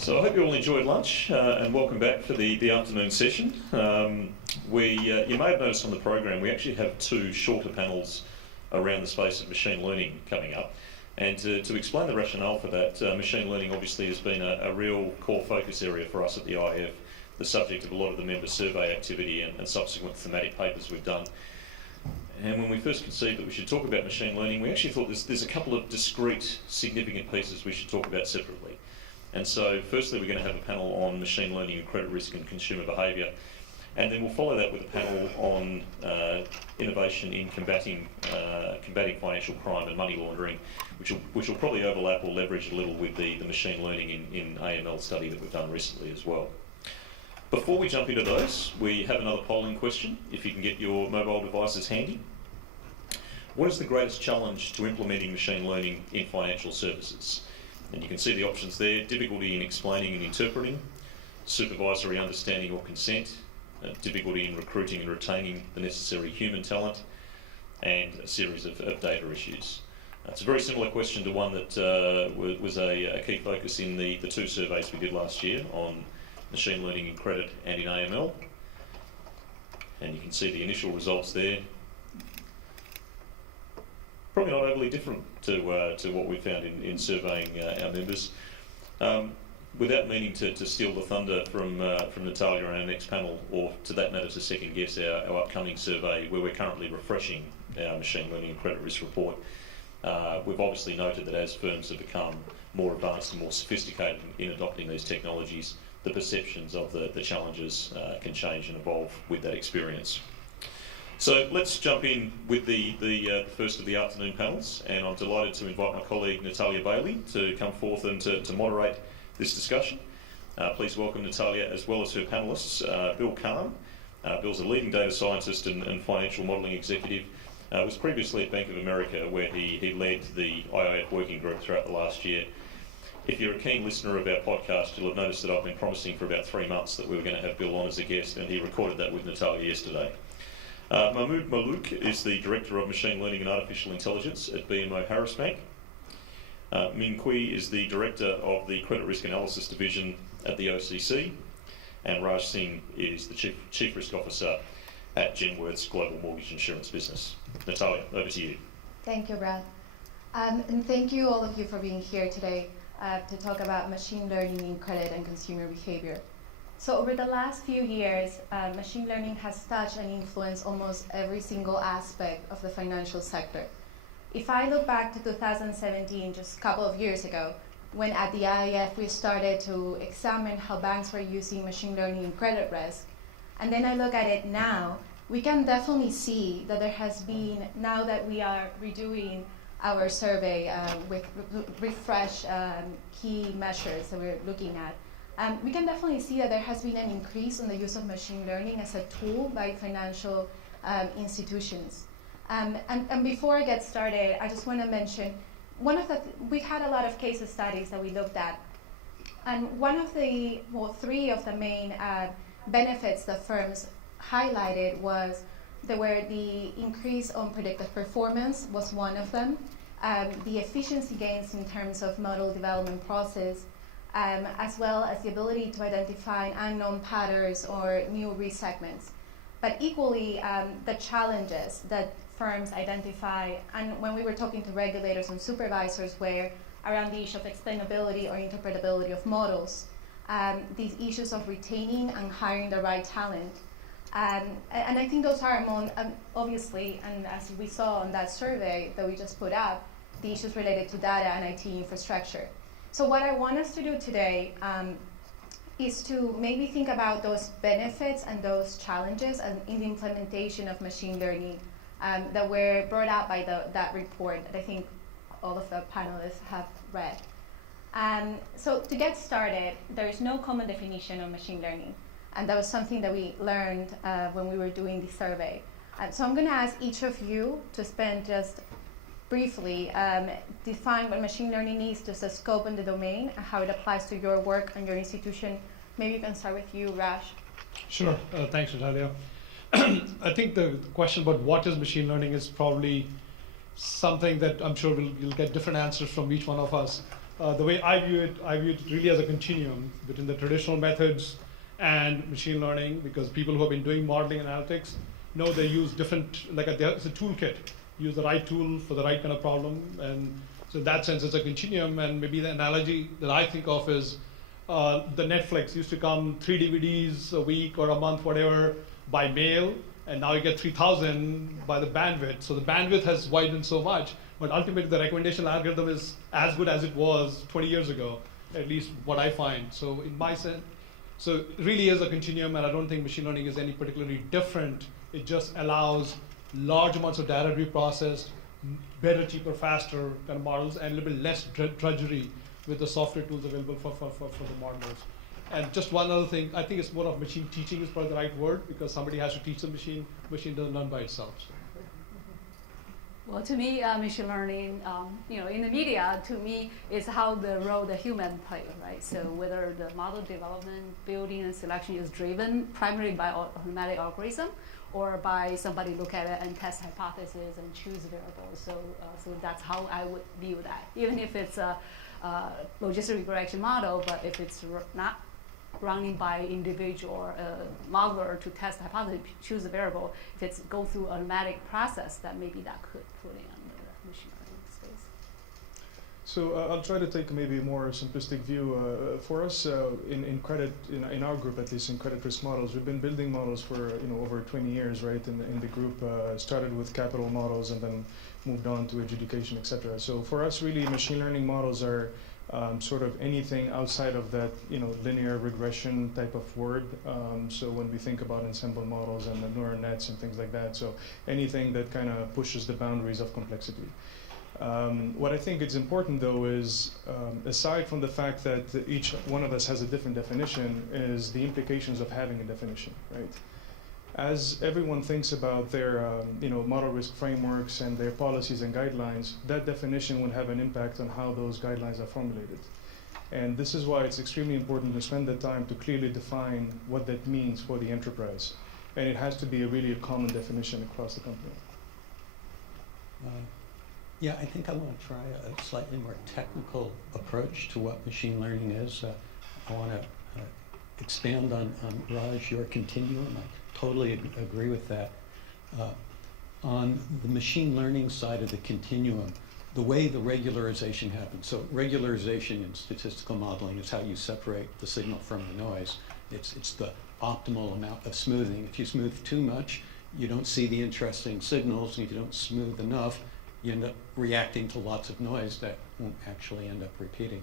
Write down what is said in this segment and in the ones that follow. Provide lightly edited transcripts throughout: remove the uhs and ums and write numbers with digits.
So I hope you all enjoyed lunch and welcome back for the afternoon session. You may have noticed on the program we actually have two shorter panels around the space of machine learning coming up. And to explain the rationale for that, machine learning obviously has been a real core focus area for us at the IF, the subject of a lot of the member survey activity and subsequent thematic papers we've done. And when we first conceived that we should talk about machine learning, we actually thought there's a couple of discrete, significant pieces we should talk about separately. And so firstly we're going to have a panel on machine learning and credit risk and consumer behaviour, and then we'll follow that with a panel on innovation in combating financial crime and money laundering, which will probably overlap or leverage a little with the machine learning in AML study that we've done recently as well. Before we jump into those, we have another polling question, if you can get your mobile devices handy. What is the greatest challenge to implementing machine learning in financial services? And you can see the options there: difficulty in explaining and interpreting, supervisory understanding or consent, difficulty in recruiting and retaining the necessary human talent, and a series of data issues. It's a very similar question to one that was a key focus in the two surveys we did last year on machine learning in credit and in AML. And you can see the initial results there. Probably not overly different to what we found in surveying our members. Without meaning to steal the thunder from Natalia and our next panel, or to that matter to second guess our upcoming survey where we're currently refreshing our machine learning and credit risk report, we've obviously noted that as firms have become more advanced and more sophisticated in adopting these technologies, the perceptions of the challenges can change and evolve with that experience. So let's jump in with the first of the afternoon panels, and I'm delighted to invite my colleague Natalia Bailey to come forth and to moderate this discussion. Please welcome Natalia as well as her panellists. Bill Kahn. Bill's a leading data scientist and financial modelling executive. Was previously at Bank of America, where he led the IIF working group throughout the last year. If you're a keen listener of our podcast, you'll have noticed that I've been promising for about 3 months that we were going to have Bill on as a guest, and he recorded that with Natalia yesterday. Mahmood Malouk is the Director of Machine Learning and Artificial Intelligence at BMO Harris Bank. Min Kui is the Director of the Credit Risk Analysis Division at the OCC, and Raj Singh is the Chief Risk Officer at Genworth's Global Mortgage Insurance business. Natalia, over to you. Thank you, Brad. And thank you all of you for being here today to talk about machine learning in credit and consumer behavior. So over the last few years, machine learning has touched and influenced almost every single aspect of the financial sector. If I look back to 2017, just a couple of years ago, when at the IIF we started to examine how banks were using machine learning in credit risk, and then I look at it now, we can definitely see that there has been, now that we are redoing our survey with refresh key measures that we're looking at, we can definitely see that there has been an increase in the use of machine learning as a tool by financial institutions. And before I get started, I just want to mention, we had a lot of case studies that we looked at, and three of the main benefits that firms highlighted was the increase on predictive performance was one of them, the efficiency gains in terms of model development process, as well as the ability to identify unknown patterns or new risk segments. But equally, the challenges that firms identify, and when we were talking to regulators and supervisors, were around the issue of explainability or interpretability of models, these issues of retaining and hiring the right talent. And I think those are among, obviously, and as we saw on that survey that we just put out, the issues related to data and IT infrastructure. So what I want us to do today is to maybe think about those benefits and those challenges and in the implementation of machine learning that were brought out by that report that I think all of the panelists have read. So to get started, there is no common definition of machine learning. And that was something that we learned when we were doing the survey. So I'm going to ask each of you to spend just briefly define what machine learning is, just the scope and the domain, and how it applies to your work and your institution. Maybe you can start with you, Raj. Sure. Thanks, Natalia. I think the question about what is machine learning is probably something that I'm sure you'll get different answers from each one of us. The way I view it really as a continuum between the traditional methods and machine learning, because people who have been doing modeling analytics know they use different, it's a toolkit. Use the right tool for the right kind of problem, and so in that sense, it's a continuum. And maybe the analogy that I think of is the Netflix used to come 3 DVDs a week or a month, whatever, by mail, and now you get 3,000 by the bandwidth. So the bandwidth has widened so much, but ultimately the recommendation algorithm is as good as it was 20 years ago, at least what I find. So in my sense, so it really is a continuum, and I don't think machine learning is any particularly different. It just allows large amounts of data to be processed, better, cheaper, faster kind of models, and a little bit less drudgery with the software tools available for the modelers. And just one other thing, I think it's more of machine teaching is probably the right word, because somebody has to teach the machine. Machine doesn't learn by itself. So. Well, to me, machine learning, in the media, to me, is how the role the human play, right? So whether the model development, building, and selection is driven primarily by automatic algorithm, or by somebody look at it and test hypotheses and choose variables. So that's how I would view that. Even if it's a logistic regression model, but if it's not running by individual or modeler to test hypothesis, choose a variable, if it's go through automatic process, that maybe that could put it under the machine learning space. So I'll try to take maybe a more simplistic view. For us, in credit, in our group at least, in credit risk models, we've been building models for over 20 years, right? In the group, started with capital models and then moved on to adjudication, etc. So for us, really, machine learning models are sort of anything outside of that, linear regression type of word. So when we think about ensemble models and the neural nets and things like that, so anything that kind of pushes the boundaries of complexity. What I think is important, though, is aside from the fact that each one of us has a different definition, is the implications of having a definition, right? As everyone thinks about their model risk frameworks and their policies and guidelines, that definition will have an impact on how those guidelines are formulated. And this is why it's extremely important to spend the time to clearly define what that means for the enterprise. And it has to be really a common definition across the company. Yeah, I think I want to try a slightly more technical approach to what machine learning is. I want to expand on Raj, your continuum. I totally agree with that. On the machine learning side of the continuum, the way the regularization happens, so regularization in statistical modeling is how you separate the signal from the noise. It's the optimal amount of smoothing. If you smooth too much, you don't see the interesting signals, and if you don't smooth enough, you end up reacting to lots of noise that won't actually end up repeating.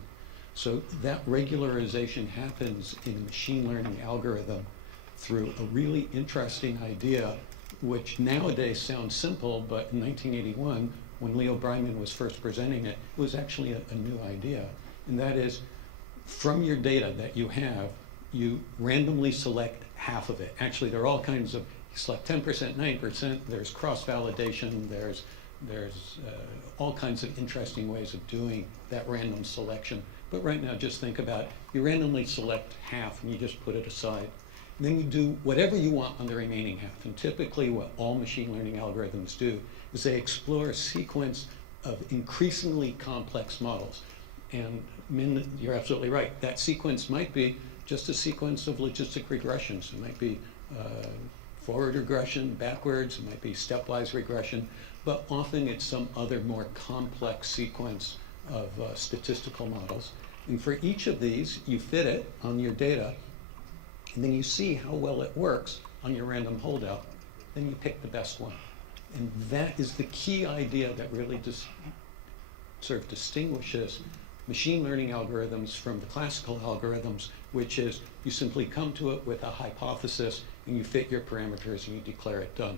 So that regularization happens in a machine learning algorithm through a really interesting idea, which nowadays sounds simple, but in 1981, when Leo Breiman was first presenting it, it was actually a new idea. And that is, from your data that you have, you randomly select half of it. Actually, there are all kinds of, you select 10%, 9%, there's cross-validation, there's all kinds of interesting ways of doing that random selection. But right now, just think about it. You randomly select half and you just put it aside. And then you do whatever you want on the remaining half. And typically what all machine learning algorithms do is they explore a sequence of increasingly complex models. And Min, you're absolutely right. That sequence might be just a sequence of logistic regressions. It might be forward regression, backwards, it might be stepwise regression, but often it's some other more complex sequence of statistical models. And for each of these, you fit it on your data, and then you see how well it works on your random holdout, then you pick the best one. And that is the key idea that really just sort of distinguishes machine learning algorithms from the classical algorithms, which is you simply come to it with a hypothesis and you fit your parameters and you declare it done.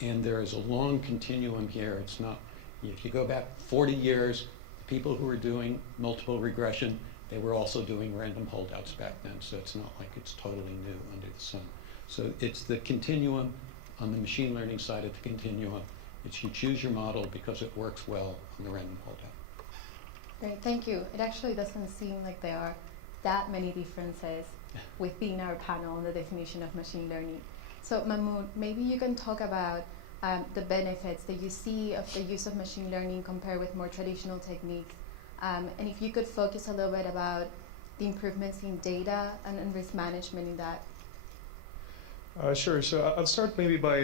And there is a long continuum here. It's not, if you go back 40 years, people who were doing multiple regression, they were also doing random holdouts back then, so it's not like it's totally new under the sun. So it's the continuum on the machine learning side of the continuum. It's you choose your model because it works well on the random holdout. Great, thank you. It actually doesn't seem like there are that many differences within our panel on the definition of machine learning. So Mahmoud, maybe you can talk about the benefits that you see of the use of machine learning compared with more traditional techniques, And if you could focus a little bit about the improvements in data and risk management in that. Sure. So I'll start maybe by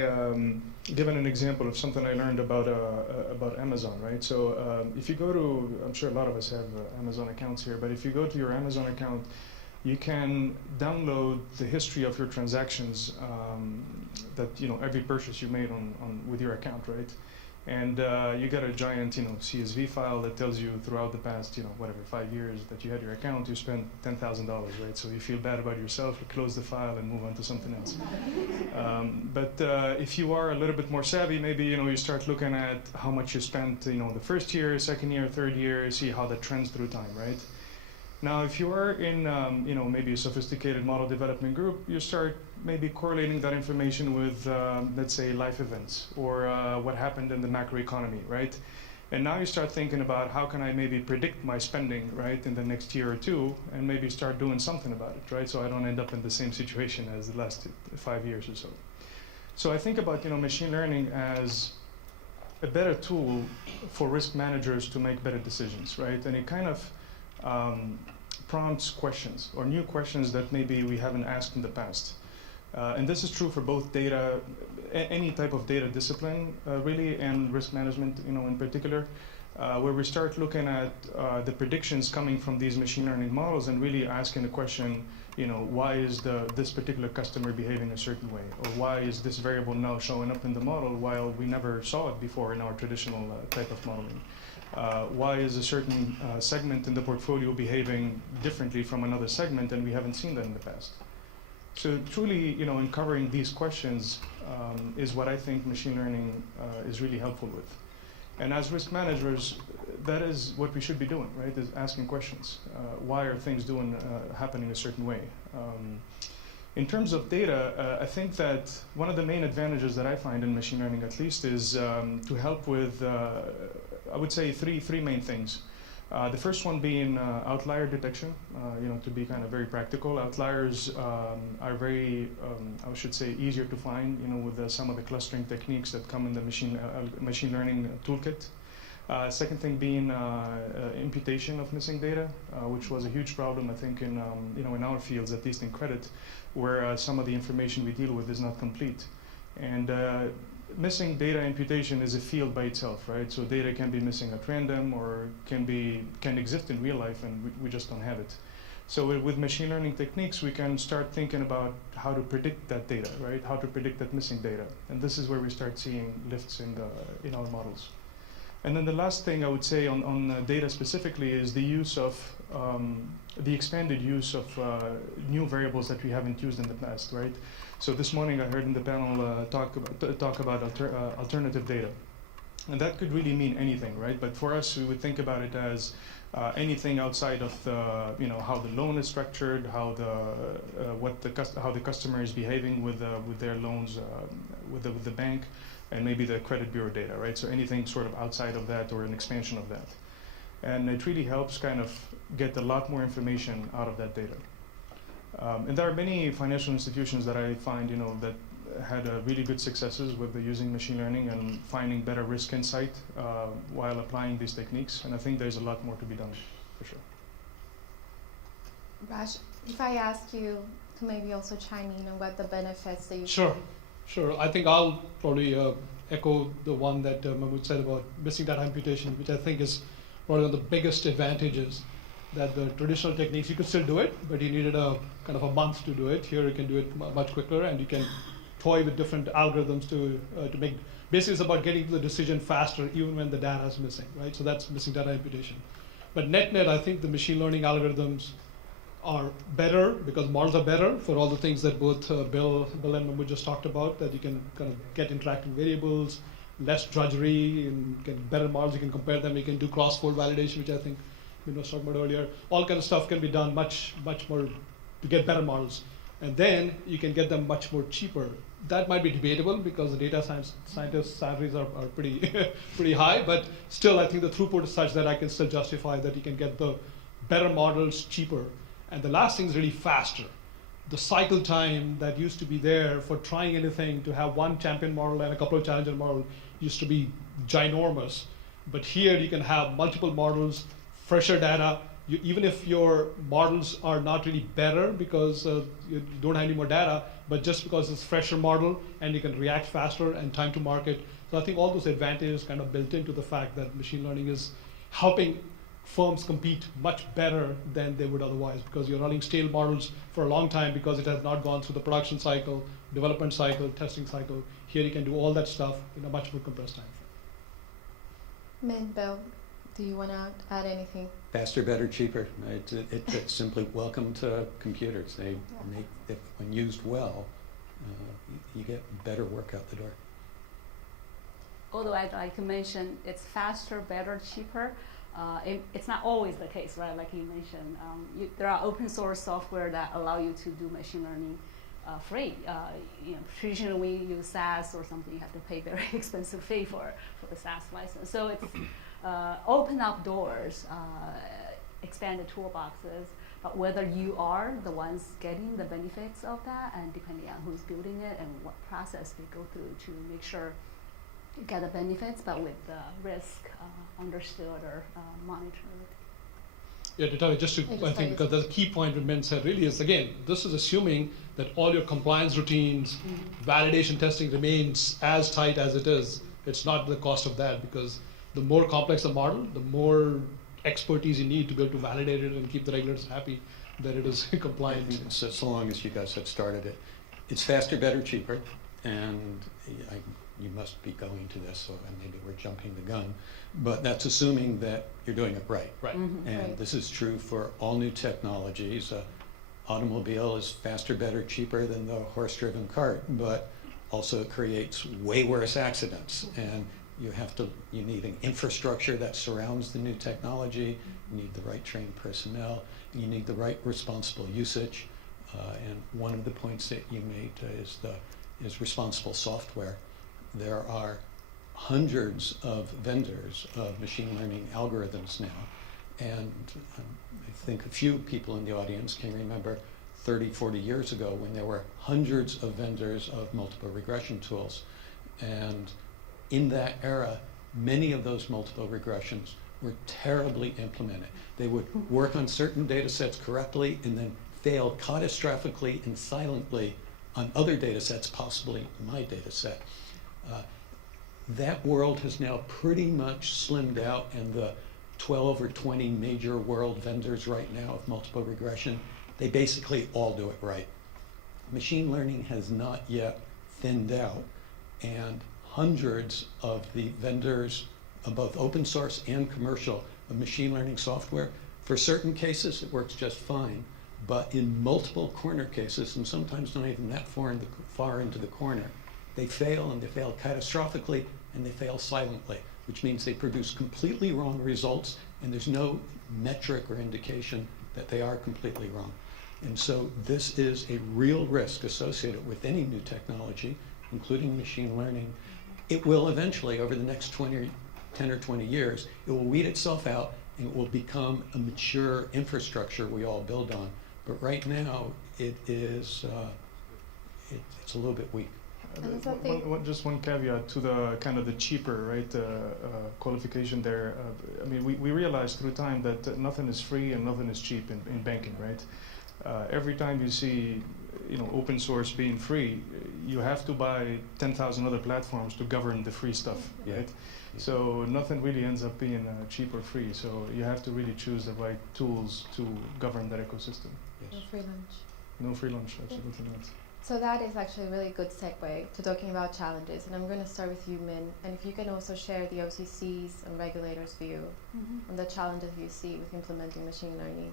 giving an example of something I learned about Amazon, right? So if you go to, I'm sure a lot of us have Amazon accounts here, but if you go to your Amazon account, you can download the history of your transactions that every purchase you made on with your account, right? And you get a giant CSV file that tells you throughout the past 5 years that you had your account, you spent $10,000, right? So you feel bad about yourself, you close the file and move on to something else. But if you are a little bit more savvy, maybe you start looking at how much you spent the first year, second year, third year, see how that trends through time, right? Now, if you are in maybe a sophisticated model development group, you start maybe correlating that information with, let's say, life events or what happened in the macroeconomy, right? And now you start thinking about how can I maybe predict my spending, right, in the next year or two, and maybe start doing something about it, right? So I don't end up in the same situation as the last 5 years or so. So I think about machine learning as a better tool for risk managers to make better decisions, right? And it kind of prompts questions or new questions that maybe we haven't asked in the past. And this is true for both data, any type of data discipline, really, and risk management, in particular, where we start looking at the predictions coming from these machine learning models and really asking the question, why is this particular customer behaving a certain way, or why is this variable now showing up in the model while we never saw it before in our traditional type of modeling? Why is a certain segment in the portfolio behaving differently from another segment, and we haven't seen that in the past? So truly, in covering these questions is what I think machine learning is really helpful with. And as risk managers, that is what we should be doing, right? Is asking questions. Why are things happening a certain way? In terms of data, I think that one of the main advantages that I find in machine learning, at least, is to help with, I would say, three main things. The first one being outlier detection, to be kind of very practical. Outliers are very, I should say, easier to find, with some of the clustering techniques that come in the machine learning toolkit. Second thing being imputation of missing data, which was a huge problem, I think, in our fields, at least in credit, where some of the information we deal with is not complete. And missing data imputation is a field by itself, right? So data can be missing at random or can exist in real life, and we just don't have it. So with machine learning techniques, we can start thinking about how to predict that data, right? How to predict that missing data. And this is where we start seeing lifts in our models. And then the last thing I would say on data specifically is the use of, the expanded use of new variables that we haven't used in the past, right? So this morning I heard in the panel talk about alternative data. And that could really mean anything, right? But for us, we would think about it as anything outside of the, how the loan is structured, how the customer is behaving with their loans with the bank, and maybe the credit bureau data, right? So anything sort of outside of that or an expansion of that. And it really helps kind of get a lot more information out of that data. And there are many financial institutions that I find, that had really good successes with using machine learning and finding better risk insight while applying these techniques. And I think there's a lot more to be done, for sure. Raj, if I ask you to maybe also chime in on what the benefits that you Sure. I think I'll probably echo the one that Mahmoud said about missing data imputation, which I think is one of the biggest advantages. That the traditional techniques, you could still do it, but you needed a kind of a month to do it. Here you can do it much quicker, and you can toy with different algorithms to make. Basically, it's about getting to the decision faster, even when the data is missing, right? So that's missing data imputation. But net, I think the machine learning algorithms are better because models are better for all the things that both Bill and Mahmoud just talked about. That you can kind of get interacting variables, less drudgery, and get better models. You can compare them. You can do cross-fold validation, which I think was talking about earlier. All kind of stuff can be done much more to get better models, and then you can get them much more cheaper. That might be debatable because the data scientists' salaries are pretty pretty high, but still I think the throughput is such that I can still justify that you can get the better models cheaper. And the last thing is really faster. The cycle time that used to be there for trying anything to have one champion model and a couple of challenger models used to be ginormous. But here you can have multiple models fresher data. Even if your models are not really better because you don't have any more data, but just because it's fresher model and you can react faster and time to market. So I think all those advantages kind of built into the fact that machine learning is helping firms compete much better than they would otherwise, because you're running stale models for a long time because it has not gone through the production cycle, development cycle, testing cycle. Here you can do all that stuff in a much more compressed time frame. Min, Bill, do you want to add anything? Faster, better, cheaper. It's simply welcome to computers. When used well, you get better work out the door. Although I'd like to mention it's faster, better, cheaper. It's not always the case, right? Like you mentioned, there are open source software that allow you to do machine learning free. Traditionally we use SaaS or something, you have to pay very expensive fee for the SaaS license. So it's open up doors, expand the toolboxes, but whether you are the ones getting the benefits of that, and depending on who's building it and what process they go through to make sure you get the benefits, but with the risk understood or monitored. Yeah, to tell you, just to, I think, because the key point that Min said really is, again, this is assuming that all your compliance routines, validation testing remains as tight as it is. It's not the cost of that, because the more complex the model, the more expertise you need to be able to validate it and keep the regulators happy that it is compliant. So long as you guys have started it. It's faster, better, cheaper, and you must be going to this, so maybe we're jumping the gun, but that's assuming that you're doing it right. Right. Mm-hmm. And Right. this is true for all new technologies. Automobile is faster, better, cheaper than the horse-driven cart, but also it creates way worse accidents. And you need an infrastructure that surrounds the new technology. You need the right trained personnel. You need the right responsible usage. And one of the points that you made is responsible software. There are hundreds of vendors of machine learning algorithms now, and I think a few people in the audience can remember 30, 40 years ago when there were hundreds of vendors of multiple regression tools. And in that era, many of those multiple regressions were terribly implemented. They would work on certain data sets correctly and then fail catastrophically and silently on other data sets, possibly my data set. That world has now pretty much slimmed out, and the 12 or 20 major world vendors right now of multiple regression, they basically all do it right. Machine learning has not yet thinned out, and hundreds of the vendors of both open source and commercial of machine learning software, for certain cases it works just fine, but in multiple corner cases, and sometimes not even that far into the corner, they fail, and they fail catastrophically, and they fail silently, which means they produce completely wrong results, and there's no metric or indication that they are completely wrong. And so this is a real risk associated with any new technology, including machine learning. It will eventually, over the next 10 or 20 years, it will weed itself out, and it will become a mature infrastructure we all build on. But right now, it's a little bit weak. And that's the thing. Just one caveat to the kind of the cheaper, right, qualification there. I mean, we realized through time that nothing is free and nothing is cheap in banking, right? Every time you see, open source being free, you have to buy 10,000 other platforms to govern the free stuff, Yeah. right? So nothing really ends up being cheap or free. So you have to really choose the right tools to govern that ecosystem. No free lunch. No free lunch, absolutely not. So that is actually a really good segue to talking about challenges, and I'm going to start with you, Min, and if you can also share the OCC's and regulators' view on the challenges you see with implementing machine learning.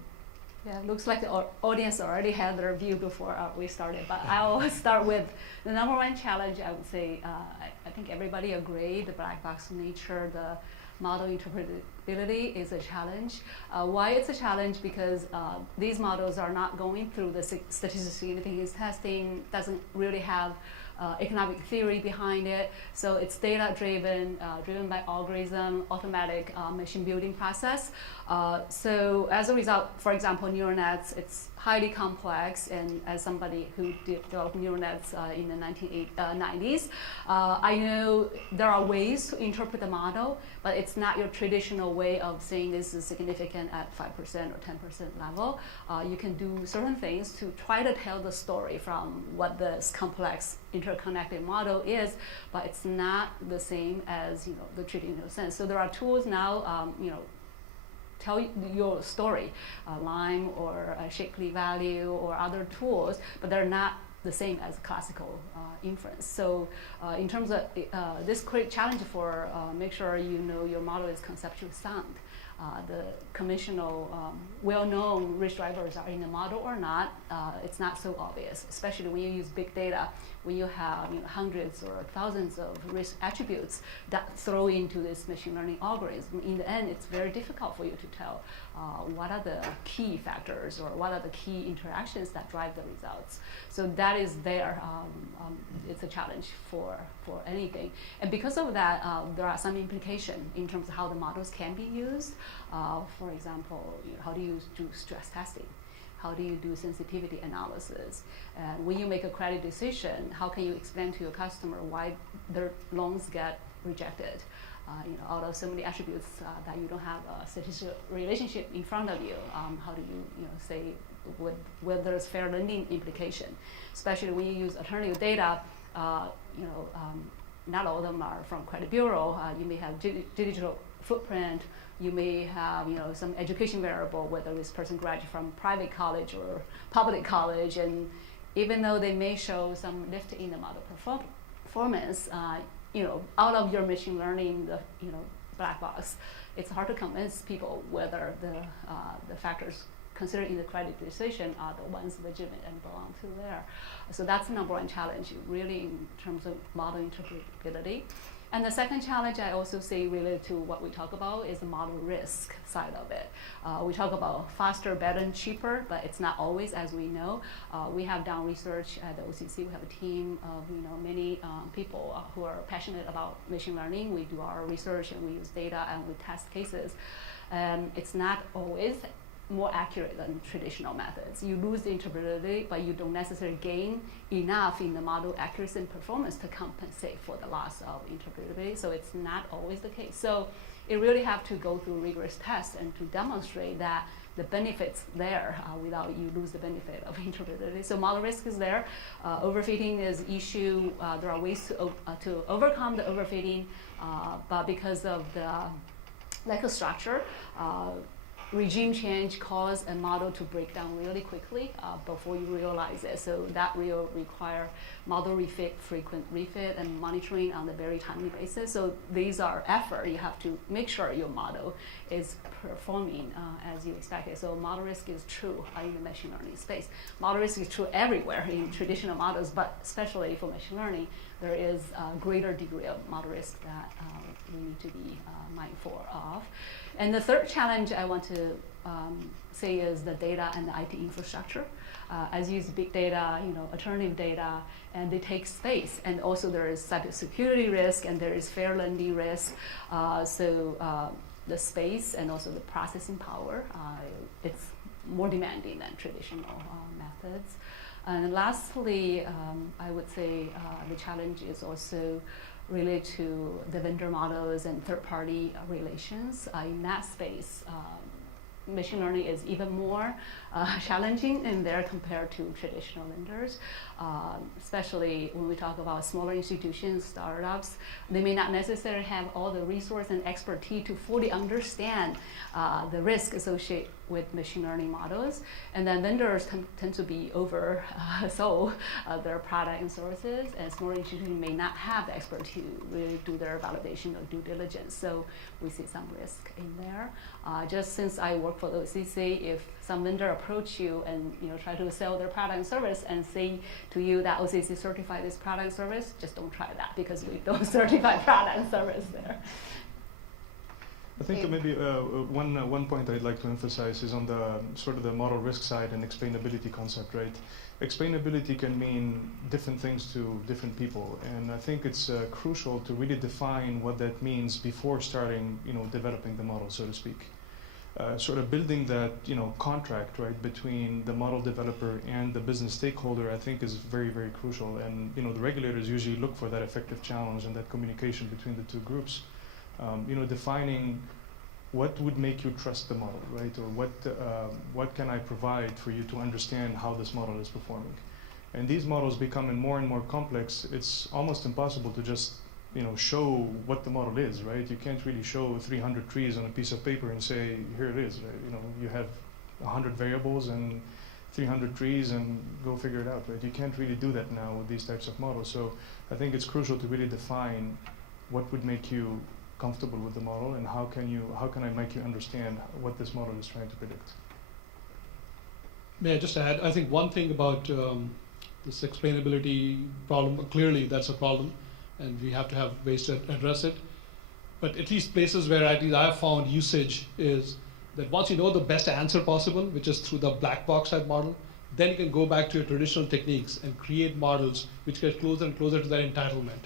Yeah, it looks like the audience already had their view before we started, but I'll start with the number one challenge. I would say, I think everybody agreed, the black box nature, the model interpretability is a challenge. Why it's a challenge? Because these models are not going through the statistical significance testing, doesn't really have economic theory behind it. So it's data-driven, driven by algorithm, automatic machine building process. So as a result, for example, neural nets, it's highly complex, and as somebody who developed neural nets in the 1990s, I know there are ways to interpret the model, but it's not your traditional way of saying this is significant at 5% or 10% level. You can do certain things to try to tell the story from what this complex interconnected model is, but it's not the same as the traditional sense. So there are tools now, tell your story, Lime or Shapely value or other tools, but they're not the same as classical inference. So in terms of this create challenge for make sure your model is conceptually sound. The conventional, well-known risk drivers are in the model or not, it's not so obvious, especially when you use big data, when you have hundreds or thousands of risk attributes that throw into this machine learning algorithm. In the end, it's very difficult for you to tell what are the key factors or what are the key interactions that drive the results. So that is there. It's a challenge for anything. And because of that, there are some implications in terms of how the models can be used. For example, how do you do stress testing? How do you do sensitivity analysis? And when you make a credit decision, how can you explain to your customer why their loans get rejected? Out of so many attributes that you don't have a statistical relationship in front of you, how do you say whether there's fair lending implication? Especially when you use alternative data, not all of them are from credit bureau. You may have digital footprint. You may have some education variable, whether this person graduated from private college or public college, and even though they may show some lift in the model performance, out of your machine learning, the black box, it's hard to convince people whether the factors considered in the credit decision are the ones legitimate and belong to there. So that's the number one challenge, really, in terms of model interpretability. And the second challenge I also see related to what we talk about is the model risk side of it. We talk about faster, better, and cheaper, but it's not always, as we know. We have done research at the OCC. We have a team of many people who are passionate about machine learning. We do our research and we use data and we test cases. It's not always more accurate than traditional methods. You lose the interpretability, but you don't necessarily gain enough in the model accuracy and performance to compensate for the loss of interpretability. So it's not always the case. So it really have to go through rigorous tests and to demonstrate that the benefits there without you lose the benefit of interpretability. So model risk is there. Overfitting is issue. There are ways to overcome the overfitting, but because of the lack of structure, regime change cause a model to break down really quickly before you realize it. So that will require model refit, frequent refit, and monitoring on a very timely basis. So these are effort. You have to make sure your model is performing as you expected. So model risk is true in the machine learning space. Model risk is true everywhere in traditional models, but especially for machine learning, there is a greater degree of model risk that we need to be mindful of. And the third challenge I want to say is the data and the IT infrastructure. As you use big data, alternative data, and they take space. And also there is cybersecurity risk and there is fair lending risk. So the space and also the processing power, it's more demanding than traditional methods. And lastly, I would say the challenge is also related to the vendor models and third-party relations. In that space, machine learning is even more challenging in there compared to traditional vendors, especially when we talk about smaller institutions, startups. They may not necessarily have all the resource and expertise to fully understand the risk associated with machine learning models. And then vendors tend to be oversold their product and services, and smaller institutions may not have the expertise to really do their validation or due diligence. So we see some risk in there. Just since I work for the OCC, if some vendor approach you and try to sell their product and service and say to you that OCC certified this product and service, just don't try that because we don't certify product and service there. I think maybe one point I'd like to emphasize is on the sort of the model risk side and explainability concept, right? Explainability can mean different things to different people, and I think it's crucial to really define what that means before starting, developing the model, so to speak. Sort of building that, contract, right, between the model developer and the business stakeholder, I think is very, very crucial. And, the regulators usually look for that effective challenge and that communication between the two groups. Defining what would make you trust the model, right? Or what can I provide for you to understand how this model is performing? And these models becoming more and more complex, it's almost impossible to just show what the model is, right? You can't really show 300 trees on a piece of paper and say, here it is, right? You have 100 variables and 300 trees and go figure it out, right? You can't really do that now with these types of models. So I think it's crucial to really define what would make you comfortable with the model and how can I make you understand what this model is trying to predict. May I just add, I think one thing about this explainability problem, clearly that's a problem, and we have to have ways to address it. But at least places where at least I have found usage is that once you know the best answer possible, which is through the black box type model, then you can go back to your traditional techniques and create models which get closer and closer to that entitlement.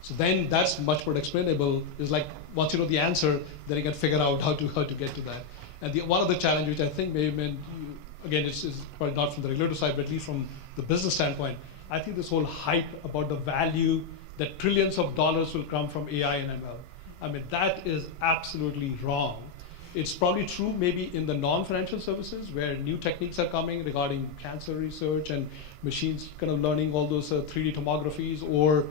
So then that's much more explainable. It's like once you know the answer, then you can figure out how to get to that. And one other challenge which I think maybe meant, again, it's probably not from the regulator side, but at least from the business standpoint, I think this whole hype about the value that trillions of dollars will come from AI and ML. I mean, that is absolutely wrong. It's probably true maybe in the non-financial services where new techniques are coming regarding cancer research and machines kind of learning all those 3D tomographies or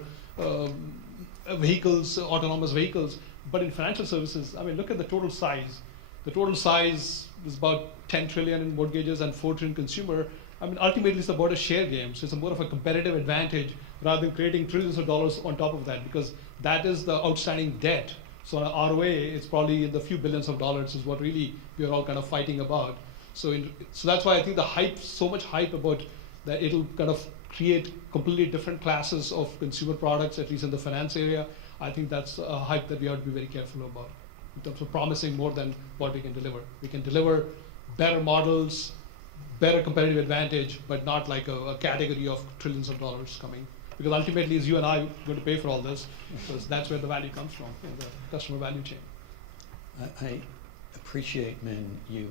vehicles, autonomous vehicles. But in financial services, I mean, look at the total size. The total size is about 10 trillion in mortgages and 4 trillion consumer. I mean, ultimately it's about a share game. So it's more of a competitive advantage rather than creating trillions of dollars on top of that, because that is the outstanding debt. So on ROA, it's probably in the few billions of dollars is what really we are all kind of fighting about. So that's why I think the hype, so much hype about that it'll kind of create completely different classes of consumer products, at least in the finance area. I think that's a hype that we have to be very careful about in terms of promising more than what we can deliver. We can deliver better models, better competitive advantage, but not like a category of trillions of dollars coming. Because ultimately, it's you and I going to pay for all this, because that's where the value comes from, in the customer value chain. I appreciate, Min, you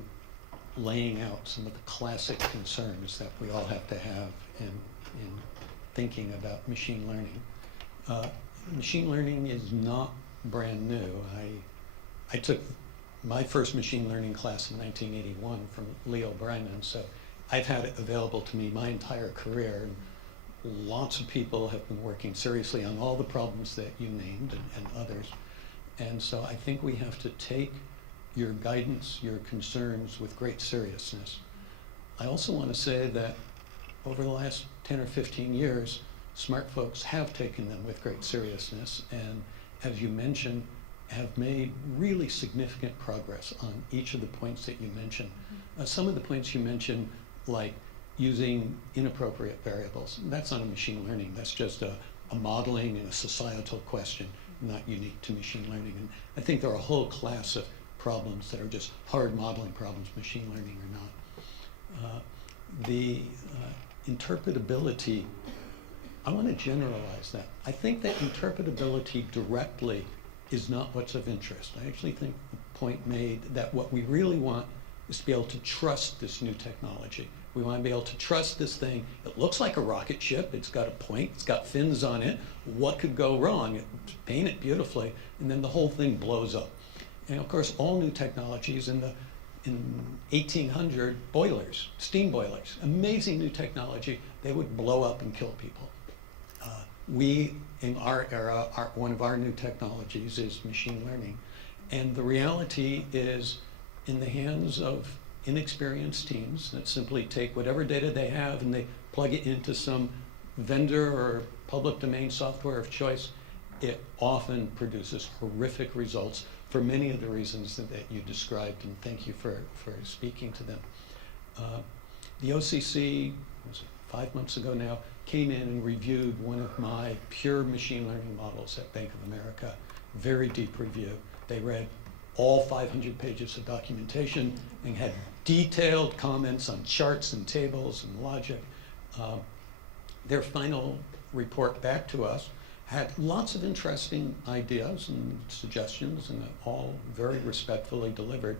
laying out some of the classic concerns that we all have to have in thinking about machine learning. Machine learning is not brand new. I took my first machine learning class in 1981 from Leo Breiman, so I've had it available to me my entire career. And lots of people have been working seriously on all the problems that you named and others. And so I think we have to take your guidance, your concerns with great seriousness. I also want to say that over the last 10 or 15 years, smart folks have taken them with great seriousness and, as you mentioned, have made really significant progress on each of the points that you mentioned. Some of the points you mentioned, like using inappropriate variables, that's not a machine learning, that's just a modeling and a societal question, not unique to machine learning. And I think there are a whole class of problems that are just hard modeling problems, machine learning or not. The interpretability, I want to generalize that. I think that interpretability directly is not what's of interest. I actually think the point made that what we really want is to be able to trust this new technology. We want to be able to trust this thing. It looks like a rocket ship. It's got a point. It's got fins on it. What could go wrong? Paint it beautifully, and then the whole thing blows up. And of course, all new technologies in 1800 boilers, steam boilers, amazing new technology, they would blow up and kill people. We, in our era, one of our new technologies is machine learning. And the reality is in the hands of inexperienced teams that simply take whatever data they have and they plug it into some vendor or public domain software of choice. It often produces horrific results for many of the reasons that you described, and thank you for speaking to them. The OCC, was it 5 months ago now, came in and reviewed one of my pure machine learning models at Bank of America. Very deep review. They read all 500 pages of documentation and had detailed comments on charts and tables and logic. Their final report back to us had lots of interesting ideas and suggestions, and all very respectfully delivered,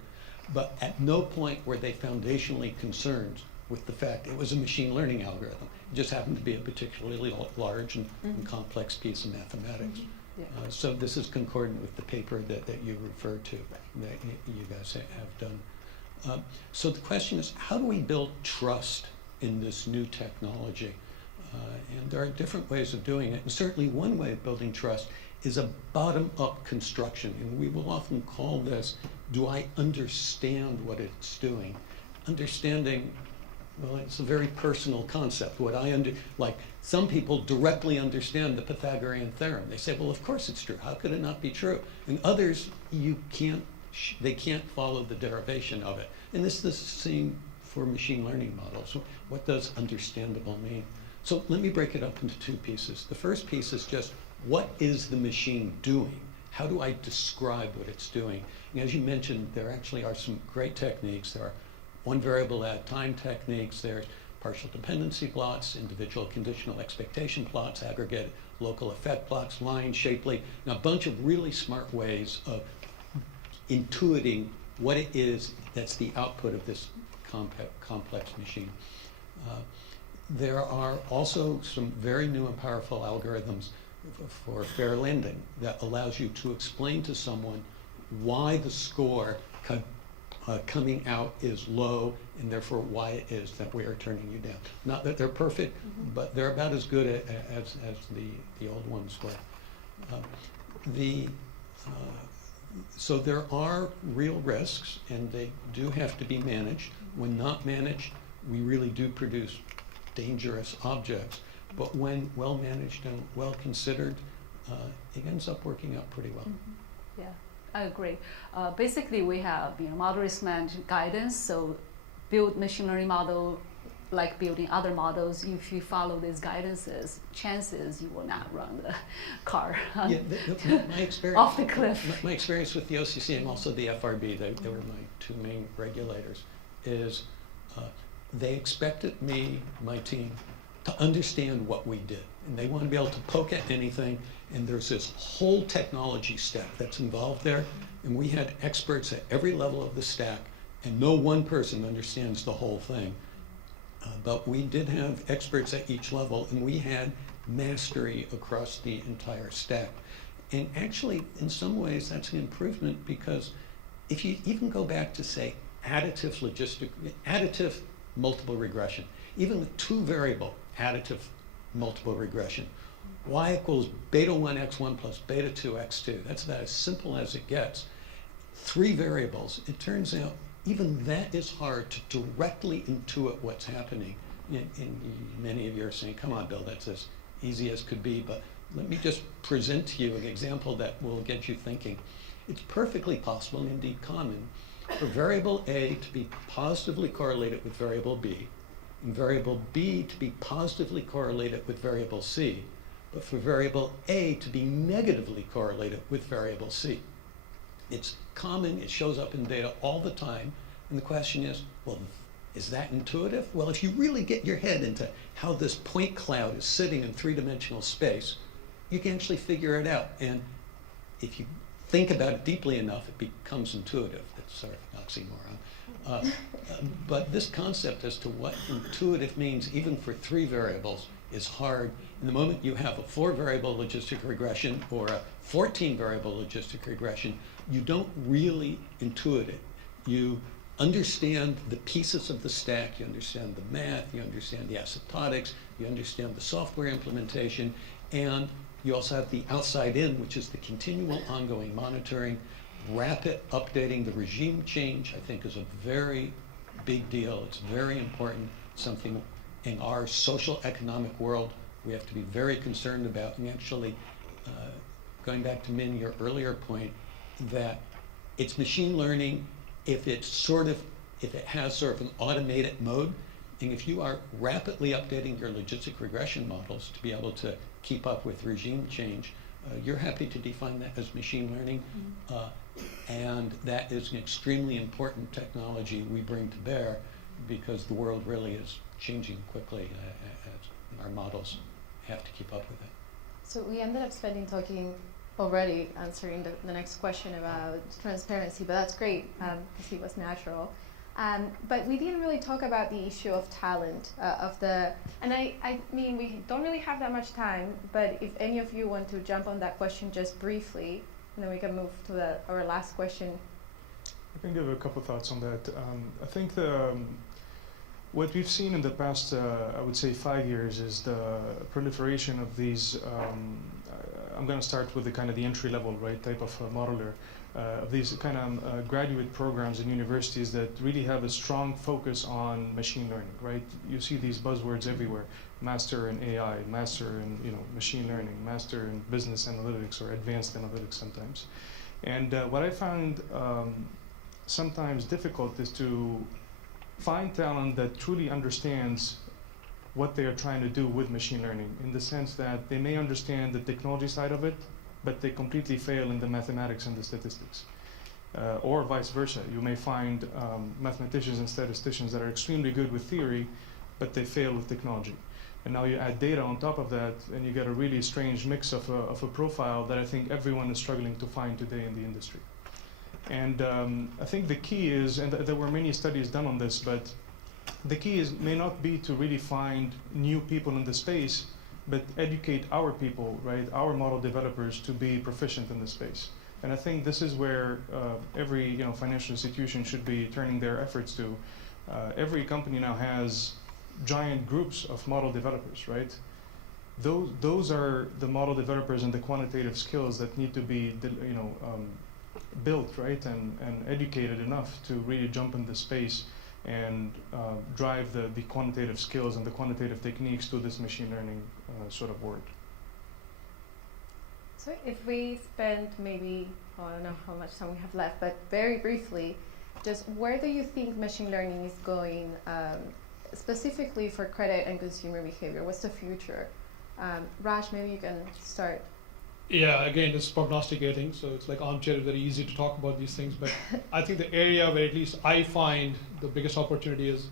but at no point were they foundationally concerned with the fact it was a machine learning algorithm. It just happened to be a particularly large and complex piece of mathematics. Yeah. So this is concordant with the paper that you referred to, that you guys have done. So the question is, how do we build trust in this new technology? And there are different ways of doing it. And certainly one way of building trust is a bottom-up construction. And we will often call this, do I understand what it's doing? Understanding, well, it's a very personal concept. Like some people directly understand the Pythagorean theorem. They say, well, of course it's true. How could it not be true? And others, they can't follow the derivation of it. And this is the same for machine learning models. What does understandable mean? So let me break it up into two pieces. The first piece is just, what is the machine doing? How do I describe what it's doing? And as you mentioned, there actually are some great techniques. There are one variable at a time techniques. There's partial dependency plots, individual conditional expectation plots, aggregate local effect plots, line, shapely, and a bunch of really smart ways of intuiting what it is that's the output of this complex machine. There are also some very new and powerful algorithms for fair lending that allows you to explain to someone why the score coming out is low, and therefore why it is that we are turning you down. Not that they're perfect, but they're about as good as the old ones were. So there are real risks, and they do have to be managed. When not managed, we really do produce dangerous objects. But when well managed and well considered, it ends up working out pretty well. Yeah, I agree. Basically, we have model risk management guidance. So, build machine learning model like building other models. If you follow these guidances, chances you will not run the car Yeah, my experience off the cliff. My experience with the OCC and also the FRB, they were my two main regulators, is they expected my team, to understand what we did. And they want to be able to poke at anything, and there's this whole technology stack that's involved there, and we had experts at every level of the stack, and no one person understands the whole thing. But we did have experts at each level, and we had mastery across the entire stack. And actually, in some ways, that's an improvement, because if you even go back to, say, additive multiple regression, even with two variable additive multiple regression, y equals beta 1 x1 plus beta 2 x2. That's about as simple as it gets. 3 variables. It turns out even that is hard to directly intuit what's happening. And many of you are saying, come on, Bill, that's as easy as could be. But let me just present to you an example that will get you thinking. It's perfectly possible, and indeed common, for variable A to be positively correlated with variable B, and variable B to be positively correlated with variable C, but for variable A to be negatively correlated with variable C. It's common, it shows up in data all the time, and the question is, well, is that intuitive? Well, if you really get your head into how this point cloud is sitting in three-dimensional space, you can actually figure it out. And if you think about it deeply enough, it becomes intuitive. That's sort of an oxymoron. But this concept as to what intuitive means, even for 3 variables, is hard. And the moment you have a 4-variable logistic regression or a 14-variable logistic regression, you don't really intuit it. You understand the pieces of the stack, you understand the math, you understand the asymptotics, you understand the software implementation, and you also have the outside in, which is the continual ongoing monitoring. Rapid updating. The regime change, I think, is a very big deal. It's very important, something in our social economic world we have to be very concerned about. And actually, going back to Min, your earlier point, that it's machine learning if it has sort of an automated mode, and if you are rapidly updating your logistic regression models to be able to keep up with regime change, You're happy to define that as machine learning, and that is an extremely important technology we bring to bear because the world really is changing quickly as our models have to keep up with it. So we ended up talking already, answering the next question about transparency, but that's great because it was natural. But we didn't really talk about the issue of talent, and I mean, we don't really have that much time, but if any of you want to jump on that question just briefly, and then we can move to our last question. I can give a couple thoughts on that. I think what we've seen in the past, I would say 5 years, is the proliferation of these. I'm going to start with the entry-level, right, type of modeler. Of these kind of graduate programs in universities that really have a strong focus on machine learning, right? You see these buzzwords everywhere: master in AI, master in machine learning, master in business analytics or advanced analytics sometimes. And what I found sometimes difficult is to find talent that truly understands what they are trying to do with machine learning, in the sense that they may understand the technology side of it, but they completely fail in the mathematics and the statistics. Or vice versa. You may find mathematicians and statisticians that are extremely good with theory, but they fail with technology. And now you add data on top of that, and you get a really strange mix of a profile that I think everyone is struggling to find today in the industry. And I think the key is, and there were many studies done on this, but the key may not be to really find new people in the space, but educate our people, right, our model developers, to be proficient in the space. And I think this is where every financial institution should be turning their efforts to. Every company now has giant groups of model developers, right? Those are the model developers and the quantitative skills that need to be built, right, and educated enough to really jump in the space and drive the quantitative skills and the quantitative techniques to this machine learning sort of world. So if we spend maybe, I don't know how much time we have left, but very briefly, just where do you think machine learning is going, specifically for credit and consumer behavior? What's the future? Raj, maybe you can start. Yeah, again, it's prognosticating, so it's like armchair, very easy to talk about these things, but I think the area where at least I find the biggest opportunity is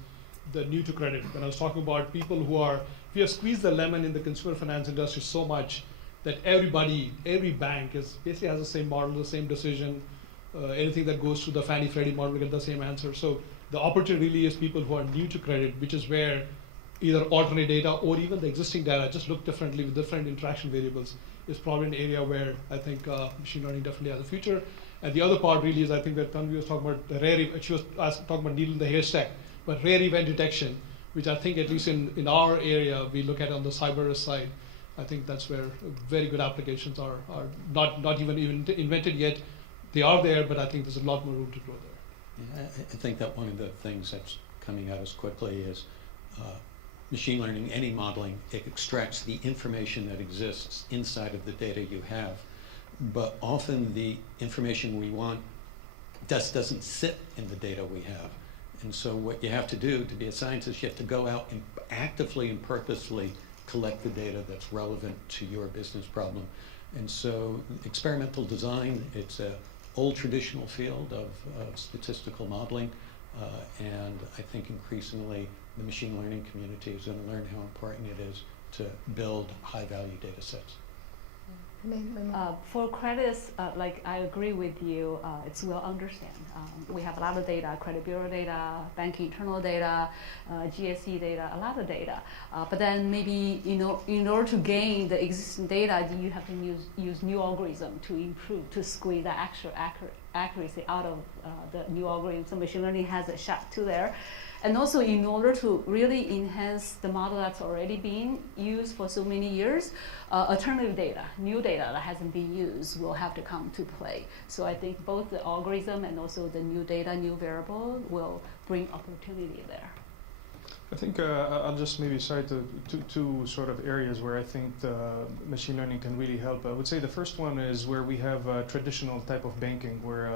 the new to credit. When I was talking about people we have squeezed the lemon in the consumer finance industry so much that every bank basically has the same model, the same decision. Anything that goes through the Fannie Freddie model will get the same answer. So the opportunity really is people who are new to credit, which is where either alternate data or even the existing data just look differently with different interaction variables, is probably an area where I think machine learning definitely has a future. And the other part really is, I think that Tanvi was talking about she was talking about needle in the haystack, but rare event detection, which I think at least in our area we look at on the cyber risk side. I think that's where very good applications are not even invented yet. They are there, but I think there's a lot more room to grow there. Yeah, I think that one of the things that's coming at us quickly is machine learning, any modeling, it extracts the information that exists inside of the data you have. But often the information we want just doesn't sit in the data we have. And so what you have to do to be a scientist, you have to go out and actively and purposefully collect the data that's relevant to your business problem. And so experimental design, it's an old traditional field of statistical modeling. And I think increasingly the machine learning community is going to learn how important it is to build high-value data sets. For credits, like I agree with you, it's well understand. We have a lot of data, credit bureau data, bank internal data, GSE data, a lot of data. But then maybe in order to gain the existing data, you have to use new algorithm to improve, to squeeze the actual accuracy out of the new algorithm. So machine learning has a shot to there. And also, in order to really enhance the model that's already being used for so many years, alternative data, new data that hasn't been used will have to come to play. So I think both the algorithm and also the new data, new variable will bring opportunity there. I think I'll just maybe cite two sort of areas where I think the machine learning can really help. I would say the first one is where we have a traditional type of banking where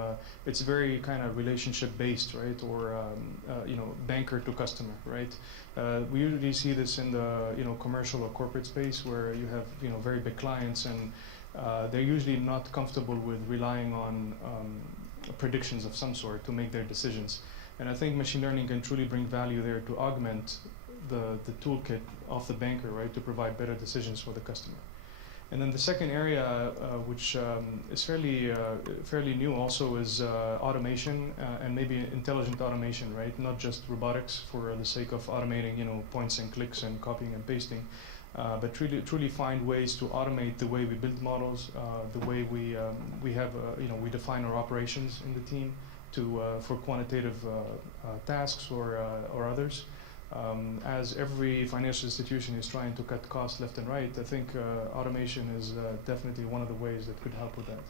it's very kind of relationship based, right? Or banker to customer, right? We usually see this in the commercial or corporate space where you have very big clients, and they're usually not comfortable with relying on predictions of some sort to make their decisions. And I think machine learning can truly bring value there to augment the toolkit of the banker, right, to provide better decisions for the customer. And then the second area, which is fairly new also, is automation and maybe intelligent automation, right? Not just robotics for the sake of automating, points and clicks and copying and pasting, but truly find ways to automate the way we build models, the way we define our operations in the team for quantitative tasks or others. As every financial institution is trying to cut costs left and right, I think automation is definitely one of the ways that could help with that.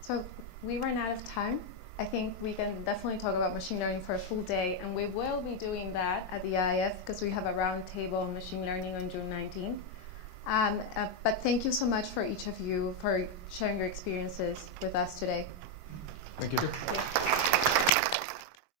So we ran out of time. I think we can definitely talk about machine learning for a full day, and we will be doing that at the IIF because we have a roundtable on machine learning on June 19th. But thank you so much for each of you for sharing your experiences with us today. Thank you.